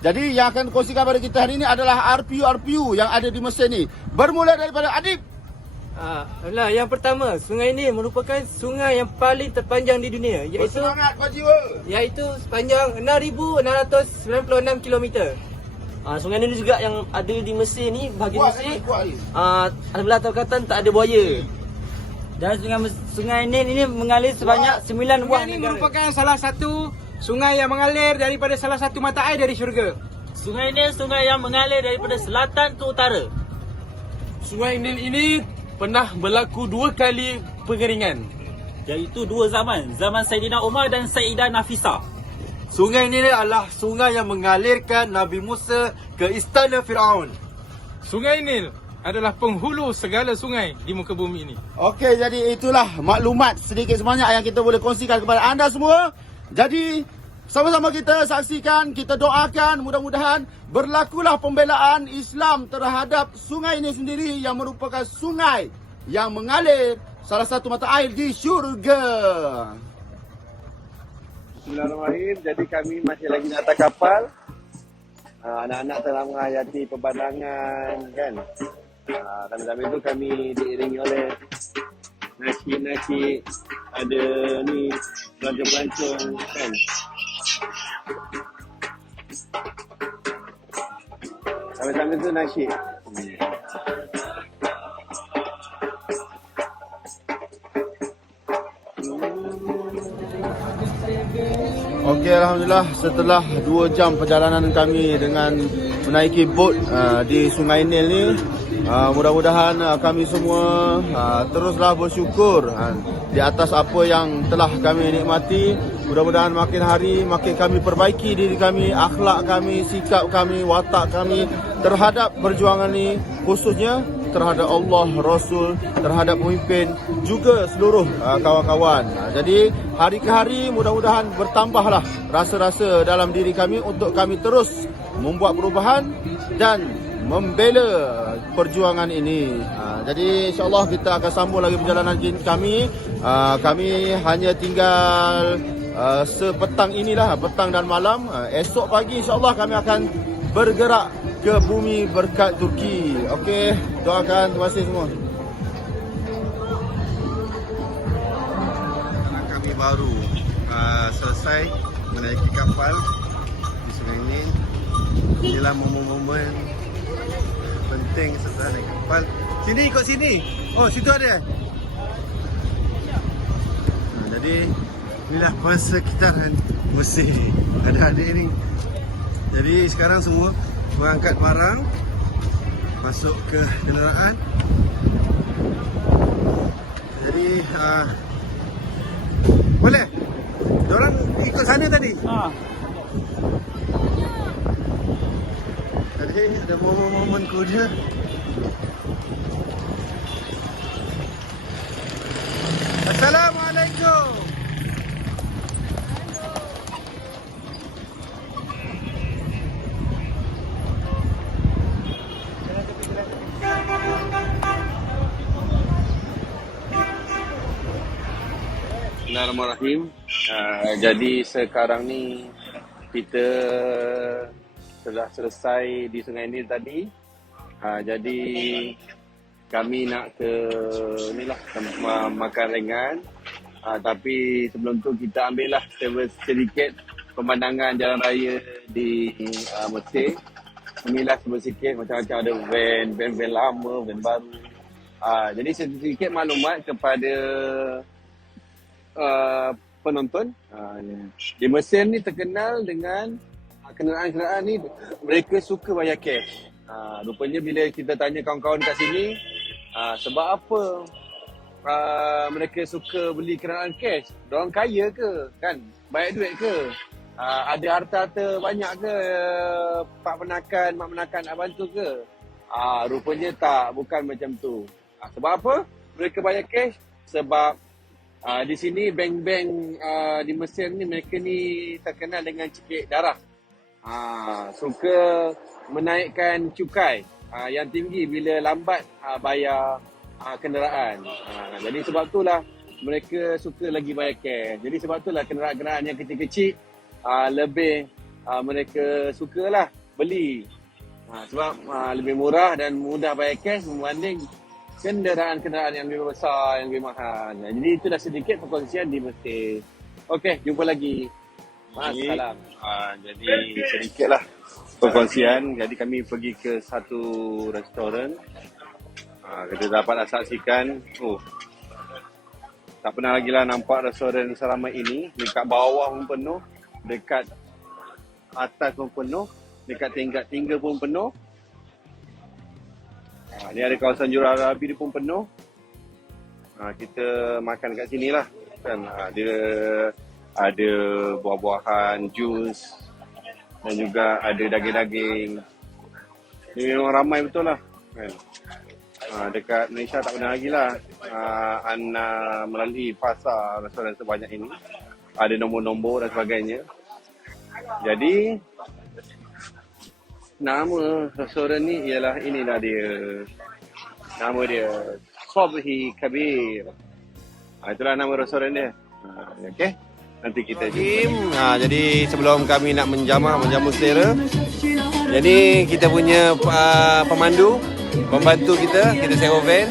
Jadi yang akan kongsikan pada kita hari ini adalah RPU yang ada di Mesir ni. Bermula daripada Adib. Yang pertama, Sungai Nil merupakan sungai yang paling terpanjang di dunia, Bersemangat Pak Jiwa. iaitu sepanjang 6,696 km. Sungai Nil juga yang ada di Mesir ni, bahagian Mesir. Alhamdulillah Taukatan tak ada buaya. Dan Sungai Nil ini mengalir sebanyak 9 buah Sungai ini negara. merupakan salah satu sungai yang mengalir daripada salah satu mata air dari syurga. Sungai Nil sungai yang mengalir daripada selatan ke utara. Sungai Nil ini pernah berlaku 2 kali pengeringan. Iaitu 2 zaman, zaman Saidina Umar dan Sayyidah Nafisah. Sungai Nil adalah sungai yang mengalirkan Nabi Musa ke istana Firaun. Sungai Nil adalah penghulu segala sungai di muka bumi ini. Okey, jadi itulah maklumat sedikit sebanyak yang kita boleh kongsikan kepada anda semua. Jadi sama-sama kita saksikan, kita doakan mudah-mudahan berlakulah pembelaan Islam terhadap sungai ini sendiri yang merupakan sungai yang mengalir salah satu mata air di syurga. Bismillahirrahmanirrahim. Jadi kami masih lagi di atas kapal. Anak-anak telah menghayati pemandangan kan. Sambil-sambil itu kami diiringi oleh nasi-nasi, ada ni pelancong-pelancong kan. Sambil-sambil itu nasi. Okey, Alhamdulillah setelah 2 jam perjalanan kami dengan menaiki bot di Sungai Nil ni, mudah-mudahan kami semua teruslah bersyukur di atas apa yang telah kami nikmati. Mudah-mudahan makin hari makin kami perbaiki diri kami, akhlak kami, sikap kami, watak kami terhadap perjuangan ni, khususnya terhadap Allah, Rasul, terhadap pemimpin, juga seluruh kawan-kawan. Jadi hari ke hari mudah-mudahan bertambahlah rasa-rasa dalam diri kami untuk kami terus membuat perubahan dan membela perjuangan ini. Jadi insyaAllah kita akan sambung lagi perjalanan kami. Kami hanya tinggal sepetang inilah, petang dan malam. Esok pagi insyaAllah kami akan bergerak ke bumi berkat Turki. Okey, doakan. Terima kasih semua. Kami baru selesai menaiki kapal di Sungai Nil. Inilah momen-momen penting setelah naik kapal. Sini, ikut sini. Oh, situ ada. Jadi inilah persekitaran Mesir. Ada adik ni. Jadi sekarang semua mengangkat barang masuk ke kenderaan. Jadi boleh? Diorang ikut sana tadi? Tadi ada momen-momen kuda. Assalamualaikum. Bismillahirrahmanirrahim. Jadi sekarang ni kita sudah selesai di Sungai Nil tadi. Jadi kami nak ke inilah makan ringan. Tapi sebelum tu kita ambil lah sedikit pemandangan jalan raya di Mesir. Inilah sedikit macam-macam, ada van lama, van baru. Jadi sedikit maklumat kepada penonton. Di Mesir ni terkenal dengan kenderaan-kenderaan ni mereka suka bayar cash. Rupanya bila kita tanya kawan-kawan kat sini, sebab apa mereka suka beli kenderaan cash? Diorang kaya ke? Kan? Banyak duit ke? Ada harta-harta banyak ke? Mak menakan nak bantu ke? Rupanya tak, bukan macam tu. Sebab apa mereka bayar cash? Sebab di sini bank-bank di Mesir ni, mereka ni terkenal dengan cekik darah. Suka menaikkan cukai yang tinggi bila lambat bayar kenderaan. Jadi sebab itulah mereka suka lagi bayar cash. Jadi sebab itulah kenderaan-kenderaan yang kecil-kecil lebih mereka sukalah beli. Sebab lebih murah dan mudah bayar cash berbanding kenderaan-kenderaan yang lebih besar, yang lebih mahal. Jadi itulah sedikit perkongsian di Mesir. Okey, jumpa lagi. Salam. Jadi sedikitlah perkongsian. Jadi kami pergi ke satu restoran. Kita dapat saksikan. Tak pernah lagi lah nampak restoran seramai ini. Dekat bawah pun penuh, dekat atas pun penuh, dekat tingkat-tingkat pun penuh. Ni ada kawasan Jurah Arabi dia pun penuh. Kita makan kat sini lah kan. Dia ada buah-buahan, jus dan juga ada daging-daging. Dia memang ramai betul lah kan. Dekat Malaysia tak pernah lagi lah anda melalui pasar restoran sebanyak ini. Ada nombor-nombor dan sebagainya. Jadi nama restoran ni ialah, inilah dia. Nama dia Sobhi Kabir. Itulah nama restoran dia. Okey. Nanti kita jumpa. Jadi sebelum kami nak menjamu selera, jadi kita punya pemandu membantu kita sewa van.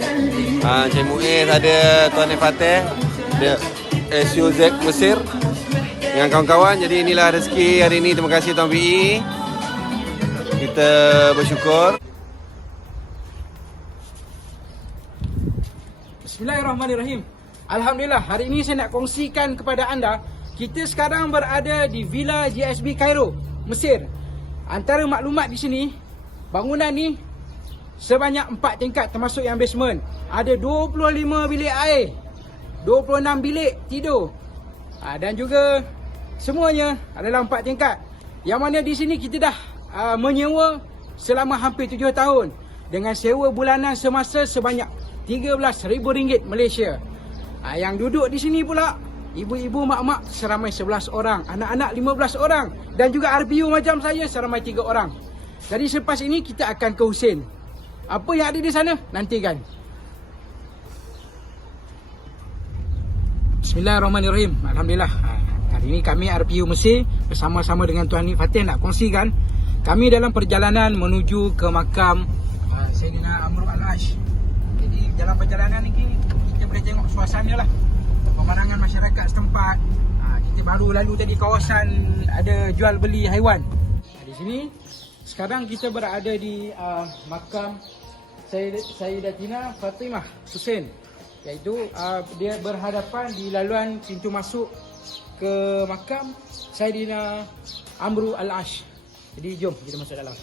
Encik Muiz ada, Tuan Fateh, ada SUZ Mesir dengan kawan-kawan. Jadi inilah rezeki hari ini. Terima kasih Tuan BE. Kita bersyukur. Bismillahirrahmanirrahim. Alhamdulillah, hari ini saya nak kongsikan kepada anda, kita sekarang berada di Villa GSB Cairo, Mesir. Antara maklumat di sini, bangunan ni sebanyak 4 tingkat termasuk yang basement. Ada 25 bilik air, 26 bilik tidur. Dan juga semuanya adalah 4 tingkat. Yang mana di sini kita dah menyewa selama hampir 7 tahun dengan sewa bulanan semasa sebanyak RM13,000 Malaysia. Yang duduk di sini pula ibu-ibu, mak-mak seramai 11 orang, anak-anak 15 orang dan juga RBU macam saya seramai 3 orang. Jadi selepas ini kita akan ke Husin. Apa yang ada di sana nantikan. Bismillahirrahmanirrahim. Alhamdulillah. Hari ini kami RPU Mesir bersama-sama dengan Tuan Fateh nak kongsikan kami dalam perjalanan menuju ke makam Sayyidina Amr al-Ash. Jadi dalam perjalanan ini kita boleh tengok suasana lah, pemandangan masyarakat setempat. Kita baru lalu tadi kawasan ada jual beli haiwan. Di sini sekarang kita berada di makam Sayyidatina Fatimah Husain, iaitu dia berhadapan di laluan pintu masuk ke makam Sayyidina Amr al-Ash. Jadi jom kita masuk dalam.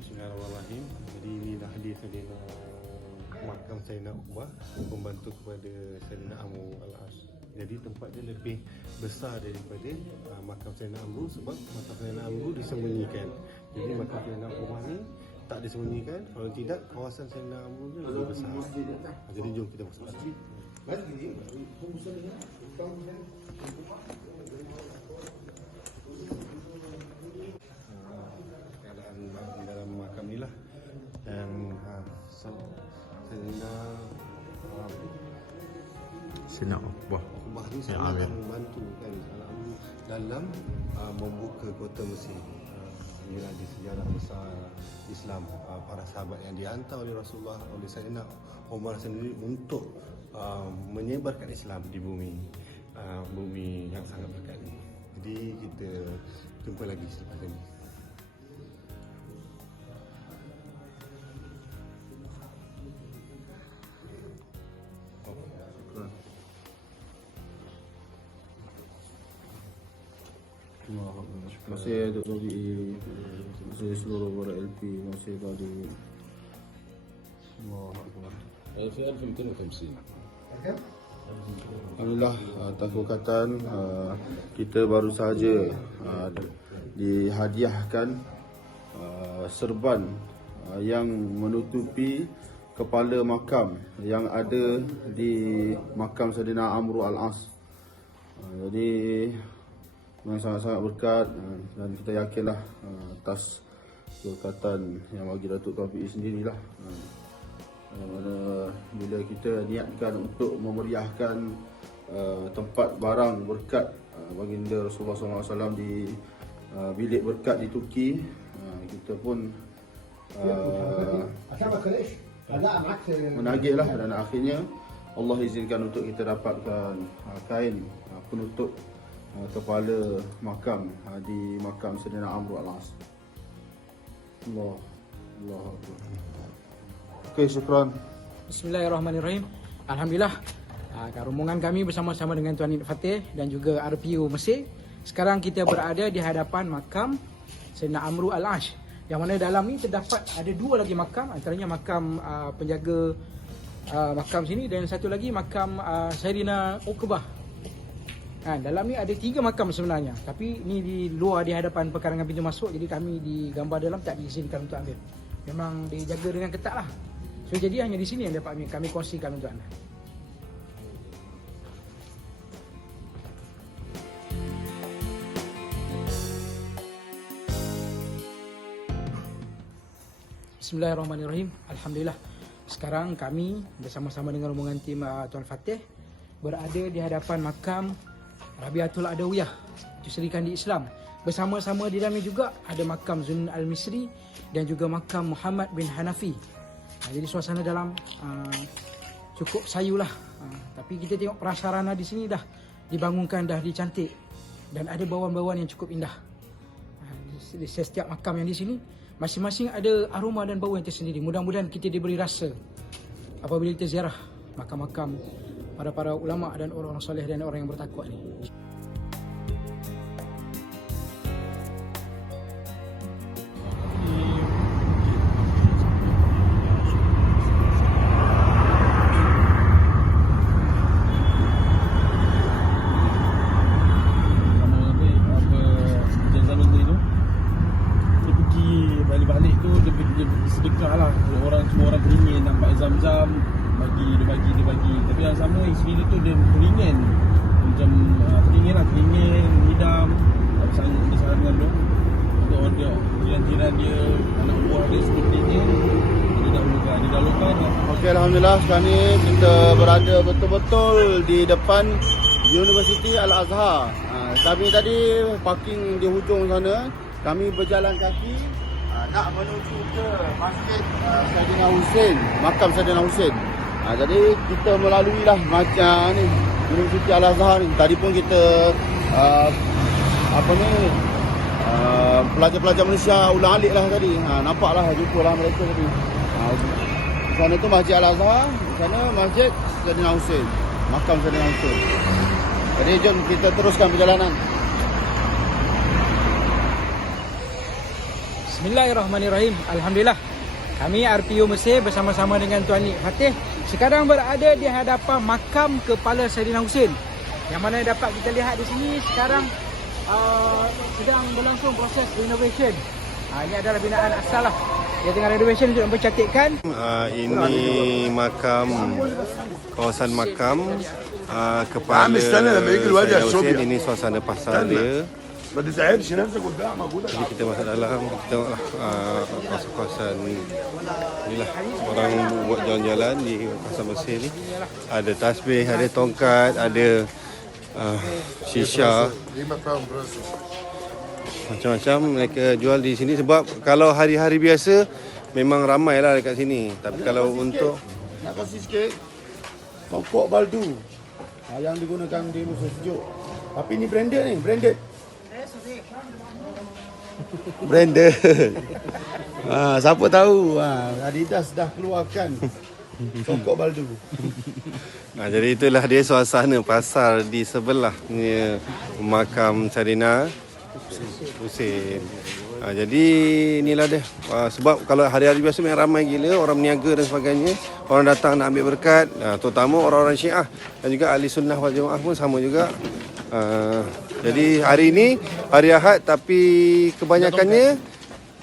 Bismillahirrahmanirrahim. Jadi inilah hadis Sayyidina makam Sayyidina Uqbah, pembantu kepada Sayyidina Amr al-As. Jadi tempat dia lebih besar daripada makam Sayyidina Amr, sebab makam Sayyidina Amr disembunyikan. Jadi makam Sayyidina Uqbah ni tak disembunyikan. Kalau tidak, kawasan Sayyidina Amr ni lebih besar. Jadi jom kita masuk masjid. Keadaan di dalam makam ni lah yang Sayyidina Uqbah ni sangat membantu kan dalam membuka kota Mesir. Inilah di sejarah besar Islam, para sahabat yang dihantar oleh Rasulullah, oleh Sayyidina Umar sendiri untuk menyebarkan Islam di bumi yang sangat berkat ini. Jadi kita jumpa lagi selepas ini. Terima kasih Dr. Rafi'i, terima kasih seluruh para LP, terima kasih tadi. Alhamdulillah, atas berkatan kita baru sahaja dihadiahkan serban yang menutupi kepala makam yang ada di makam Sayyidina Amr al-As. Jadi memang sangat-sangat berkat, dan kita yakinlah atas berkatan yang bagi Datuk Rafi'i sendirilah. Mana bila kita niatkan untuk memeriahkan tempat barang berkat baginda Rasulullah SAW di bilik berkat di Turki, kita pun menagihlah, dan akhirnya Allah izinkan untuk kita dapatkan kain penutup kepala makam di makam Sayyidina Amr al-As. Allah Akbar. Okey, syukran. Bismillahirrahmanirrahim. Alhamdulillah, rombongan kami bersama-sama dengan Tuan Nik Fatih dan juga RPU Mesir. Sekarang kita berada di hadapan makam Sayyidina Amr al-As, yang mana dalam ni terdapat ada dua lagi makam, antaranya makam penjaga makam sini, dan satu lagi makam Sayyidina Uqbah. Dalam ni ada 3 makam sebenarnya, tapi ni di luar di hadapan pekarangan pintu masuk, jadi kami di gambar dalam tak diizinkan untuk ambil. Memang dijaga dengan ketat lah. So jadi hanya di sini yang dapat kami kongsikan untuk anda. Bismillahirrahmanirrahim. Alhamdulillah, sekarang kami bersama-sama dengan rombongan tim Tuan Fatih berada di hadapan makam Rabi'atul Adawiyah, Syirikan di Islam. Bersama-sama di dalamnya juga ada makam Zun al-Misri dan juga makam Muhammad bin Hanafi. Jadi suasana dalam cukup sayulah. Tapi kita tengok prasarana di sini dah dibangunkan, dah dicantik, dan ada bauan-bauan yang cukup indah. Di setiap makam yang di sini masing-masing ada aroma dan bau yang tersendiri. Mudah-mudahan kita diberi rasa apabila kita ziarah makam-makam para ulama dan orang-orang soleh dan orang yang bertakwa ni. Balik tu dia sedekah lah. Semua orang beringin nampak Zam-Zam, dia bagi. Tapi yang sama isteri dia tu dia beringin. Macam beringin lah, beringin, hidam. Dia sarangan tu untuk orang jiran-jiran dia, anak buah dia semua beringin. Dia dahulukan. Okey, Alhamdulillah, sekarang ni kita berada betul-betul di depan Universiti Al-Azhar. Kami tadi parking di hujung sana. Kami berjalan kaki nak menuju ke Masjid Sayyidina Husain, makam Sayyidina Husain. Jadi kita melalui lah macam ni Universiti Al-Azhar ni. Tadi pun kita pelajar-pelajar Malaysia ulang alik lah tadi. Nampaklah, jumpalah mereka tadi. Di sana tu Masjid Al-Azhar, di sana Masjid Sayyidina Husain, makam Sayyidina Husain. Jadi jom kita teruskan perjalanan. Bismillahirrahmanirrahim. Alhamdulillah, Kami RPU Mesir bersama-sama dengan Tuan Nik Fatih sekarang berada di hadapan makam Kepala Saidina Husin. Yang mana dapat kita lihat di sini sekarang sedang berlangsung proses renovation. Ini adalah binaan asal lah. Dia tengah renovation untuk mempercantikkan. Ini makam, kawasan makam Kepala Saidina Husin. Ini suasana pasar dia. Jadi kita masuk dalam, kita tengoklah kawasan inilah orang buat jalan-jalan di kawasan Mesir ni. Ada tasbih, ada tongkat, ada shisha, macam-macam mereka jual di sini. Sebab kalau hari-hari biasa memang ramai lah dekat sini. Tapi kalau untuk Nak kasih sikit pokok baldu yang digunakan di musim sejuk. Tapi ni branded ni, branded. Branded. Siapa tahu Adidas dah keluarkan pokok baldu. jadi itulah dia suasana pasar di sebelahnya makam Saidina Husin. Jadi inilah dia. Sebab kalau hari-hari biasa memang ramai gila, orang berniaga dan sebagainya. Orang datang nak ambil berkat, terutama orang-orang Syiah dan juga ahli sunnah wal jamaah pun sama juga. Jadi hari ini hari Ahad, tapi kebanyakannya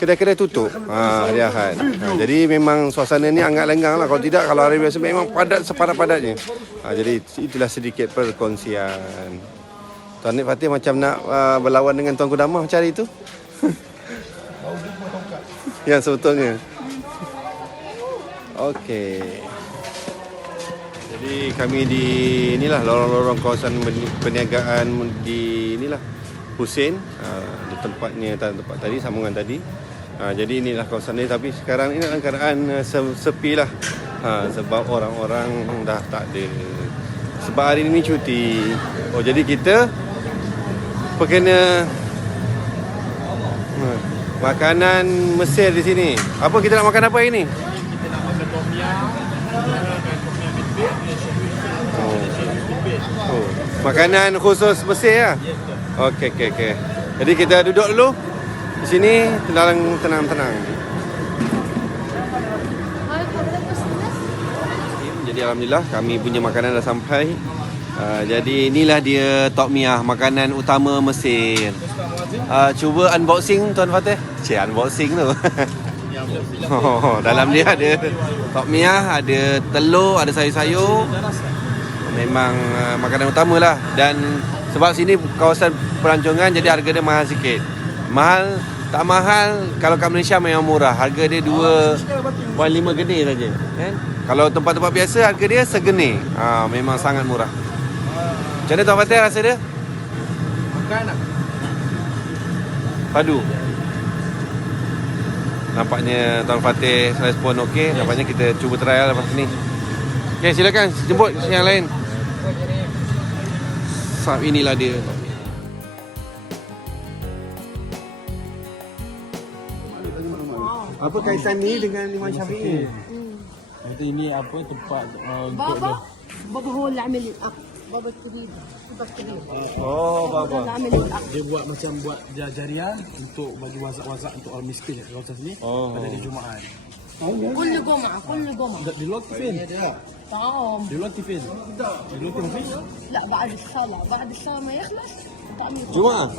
kedai-kedai tutup hari Ahad. Jadi memang suasana ni agak lenggang lah. Kalau tidak, kalau hari biasa memang padat sepadat-padatnya. Jadi itulah sedikit perkongsian. Tuan Nik Fatih macam nak berlawan dengan Tuan Kudamah macam hari itu. Yang sebetulnya. Okey. Jadi kami di inilah lorong-lorong kawasan perniagaan di inilah Husin, di tempatnya tempat tadi, sambungan tadi. Jadi inilah kawasan ni, tapi sekarang ini dalam keadaan sepi lah. Sebab orang-orang dah tak ada. Sebab hari ini cuti. Jadi kita perkena makanan Mesir di sini. Apa kita nak makan apa hari ni? Kita nak makan tom yum, Makanan khusus Mesir lah. Okey. Jadi kita duduk dulu di sini, tenang-tenang. Jadi alhamdulillah kami punya makanan dah sampai. Jadi inilah dia tokmiyah, makanan utama Mesir. Cuba unboxing Tuan Fatih. Unboxing tu. Dalam dia ada tokmiyah, ada telur, ada sayur-sayur. Memang makanan utama lah. Dan sebab sini kawasan pelancongan, jadi harga dia mahal sikit. Mahal, tak mahal. Kalau kat Malaysia memang murah. Harga dia 2.5 geni saja. Kalau tempat-tempat biasa harga dia segeni. Memang sangat murah. Macam mana Tuan Fatih rasa dia? Makan tak? Padu. Nampaknya Tuan Fatih respon okey. Nampaknya kita cuba trial lepas ni. Okey, silakan jemput yang lain. Sebab inilah dia. Apa kaitan ni dengan Imam Syafi'i? Nanti ini apa tempat untuk بابا هو اللي عمل الأكل بابا الكبير بابا الكبير Baba. اللي عمل الأكل dia buat macam buat jariah untuk bagi wazak-wazak untuk orang miskin kat kawasan sini pada hari Jumaat. كل جمعة كل جمعة دلوقتي فين؟ طعام دلوقتي فين؟ دلوقتي ما فيش؟ لا بعد الصلاة ما يخلص طعم Jumaat.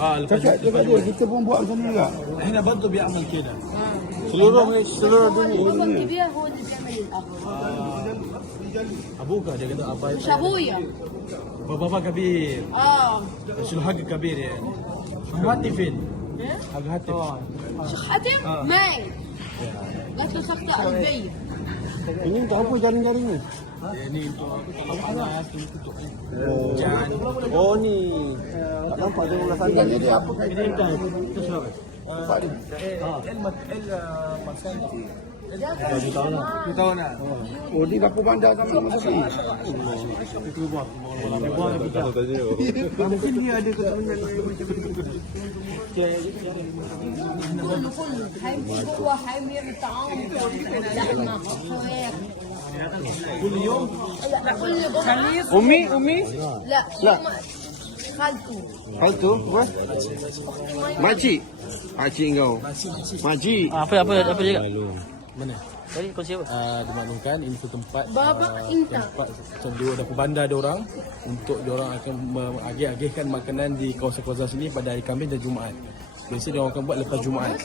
Kita pun buat macam ni juga. هنا برضه بيعمل كده. Seluruh dunia. بابا الكبير هو اللي بيعمل الأكل ابوك dia kata apa itu? مش أبويا بابا كبير. شو حق كبير يعني. هاتي فين؟ حق هاتي. شيخ حاتم ماي قالت له سكتة قلبية Ini untuk apa jaring-jaring ni? Ini untuk tutup. Oh ni. Tak nampak dia belah sana. Jadi apa kaitan? Itu siapa? Itu tahu nak? Oh, di dapur bandar sama masih. Mungkin dia ada keturunan كله هيمشي جوه هيعمل طعام لحمة فراخ كل يوم؟ لا كل جمعة Umi? لا خالته Hal tu apa? Makcik. Makcik kau. Makcik. Apa dia cakap? Mana? Tadi kongsi apa? Dimaklumkan ini satu tempat Babak Inta. tempat macam dia ada pembandar dia orang untuk dia orang akan mengagih-agihkan makanan di kawasan-kawasan sini pada hari Khamis dan Jumaat. Biasa dia orang akan buat lepas Jumaat.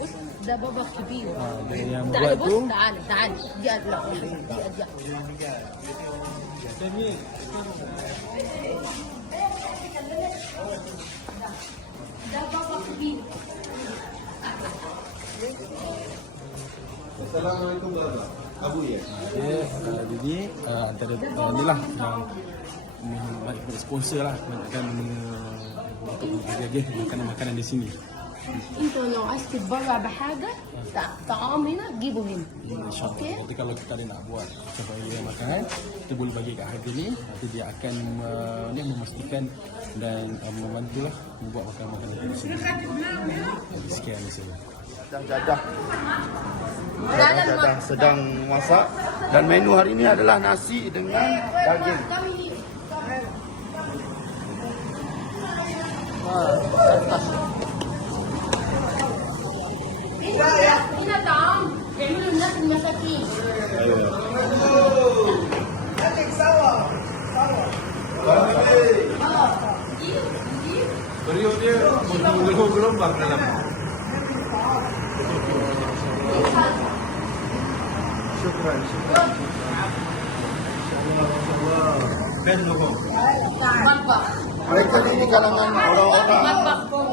بص ده بابا كبير Dan yang تعال buat tu بص تعال تعال دي أدلع دي أدلع ده بابا كبير Assalamualaikum Abu ya. dia jadi antara inilah yang sponsor lah akan untuk mengagih makanan-makanan di sini. انتوا لو عايز تتبرع بحاجة طعام هنا جيبوا هنا InsyaAllah. Okey. Nanti kalau kita ada nak buat supaya makan, kita boleh bagi kat harga ni. Nanti dia akan memastikan dan membantulah membuat makanan-makanan di sini. Sekian di sini. Jadah sedang masak dan menu hari ini adalah nasi dengan daging. هنا طعام بيعملوا الناس المساكين Periuk dia gelombang dalam.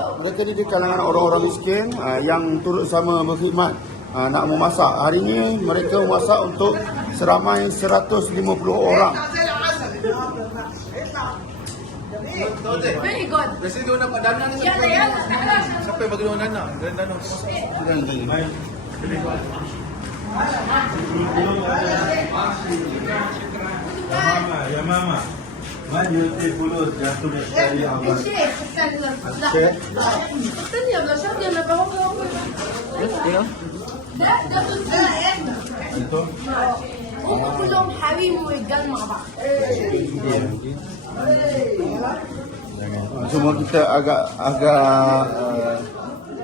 Mereka ni di kalangan orang-orang miskin yang turut sama berkhidmat nak memasak. Hari ini mereka memasak untuk seramai 150 orang. Very good. Biasanya dia orang dapat dana ni يلا يلا تعال siapa yang bagi dia orang dana? Dana Ya mama, maju 30 jatuh dari awal. الشيخ استنى لا استنى يا باشا يلا بابا ده Itu هم كلهم حريم ورجال مع بعض Semua kita agak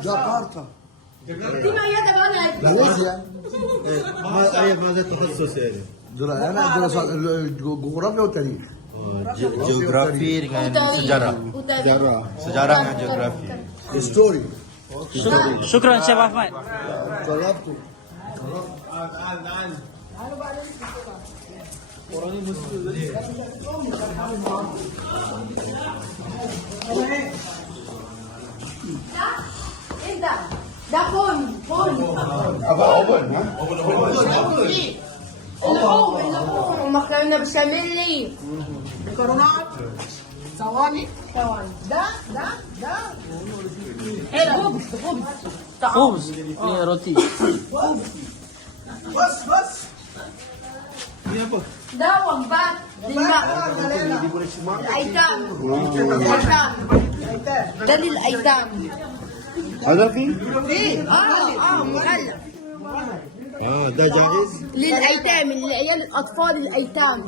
Jakarta. دي ما هي ده بقى Malaysia. ماذا تخصص يعني؟ أنا دراسات جغرافيا وتاريخ. Geografi dengan sejarah. Sejarah dengan geografi. History. Syukran Chef Ahmad. Salafku. انت ده فول oven, ha? اللحوم مكرونه بشاميلي مكرونات ثواني ده خبز Khubz. Ini roti. ده وجبات للايتام ده للايتام Ada fi? مغلف ده جاهز؟ للايتام العيال الاطفال الايتام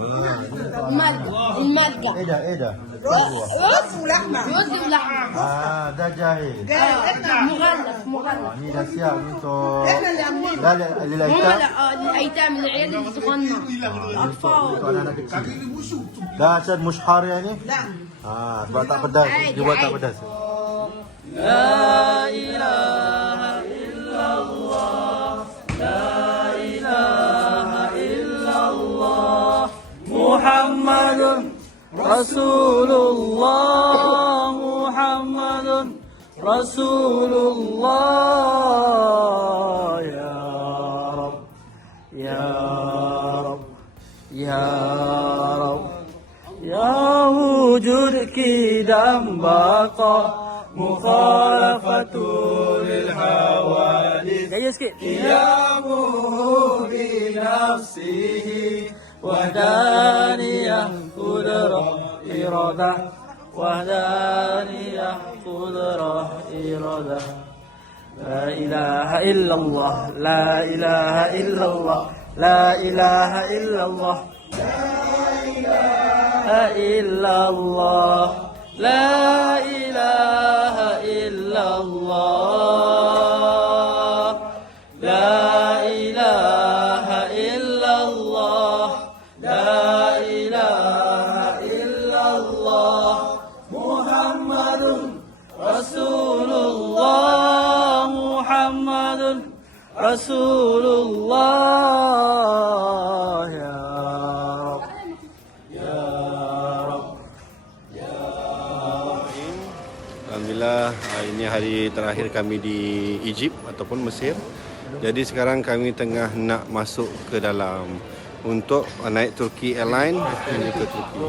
الملجأ إيه ده؟ رز ولحمه ده جاهز. مغلف Ini dah siap untuk هم lilaitan. الايتام العيال الصغننه الاطفال Untuk anak-anak kecil. Dah Syed mushhar ni? Sebab tak pedas. Dia buat tak pedas. La ilaha illallah. La ilaha illallah. Muhammadun Rasulullah. Muhammadun Rasulullah. Ya Rab. Ya Rab. Ya Rab. Ya wujud kidam baqa mukhalafatul hawadith. Gaya sikit. Qiyamuhu bi nafsihi wahdaniyah qudrah iradah wahdaniyah qudrah iradah. La ilaha illallah. La ilaha illallah. La ilaha illallah. La illallah. La ilaha illallah. La ilaha Rasulullah Muhammadun Rasulullah ya Rab ya Rab ya Rahim. Alhamdulillah, ini hari terakhir kami di Egypt ataupun Mesir. Jadi sekarang kami tengah nak masuk ke dalam untuk naik Turki Airline menuju ke Turki.